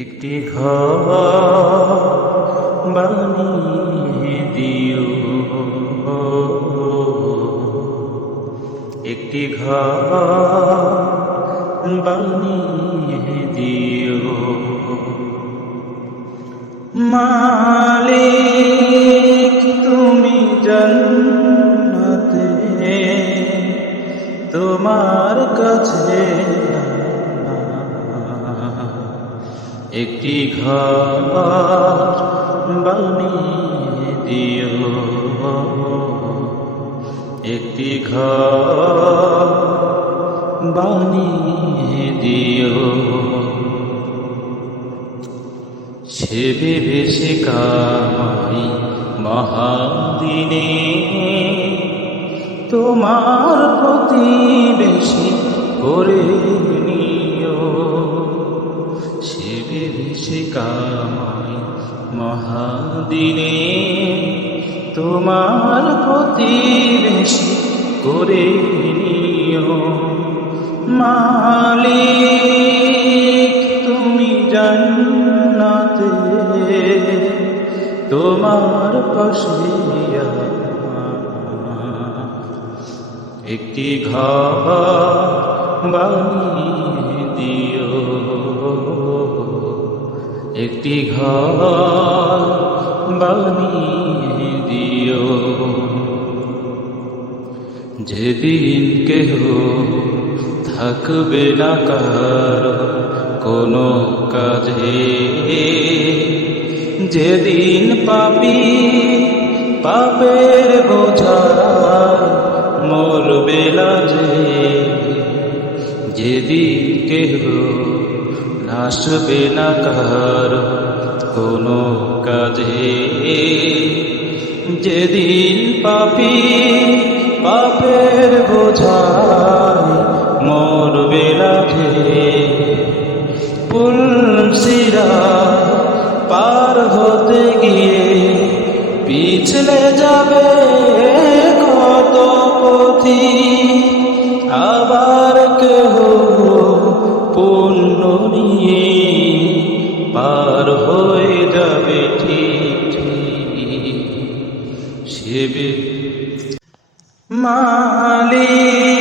একটি ঘর বানিয়ে দিও, একটি ঘর বানিয়ে দিও। মালিক তুমি জান্নাতে তোমার কাছে একটি ঘর বানিয়ে দিও, একটি ঘর বানিয়ে দিও। সে ভেবেছে কামাই মহাদিনে তোমার প্রতিবেশী করে নিও। সে ভেবেছে কামাই মহাদিনে তোমার প্রতিবেশী করে নিও। মালিক তুমি জান্নাতে তোমার পাশে একটি ঘর বানিয়ে দিও, একটি ঘর বানিয়ে দিও। যেদিন কেহ থাকবে না কারো কোনো কাজে, যেদিন পাপী পাপের বোঝায় মরবে লাজে, যেদিন কেহ আসবে না কারো কোনো কাজে, যেদিন পাপী পাপের বোঝায় মরবে লাজে। পুলসিরা পার হতে গিয়ে পিছলে যাবে কত পথি, আবার কেহ পুণ্য নিয়ে পার হয়ে যাবে ঠিক ঠিক। সে মালিক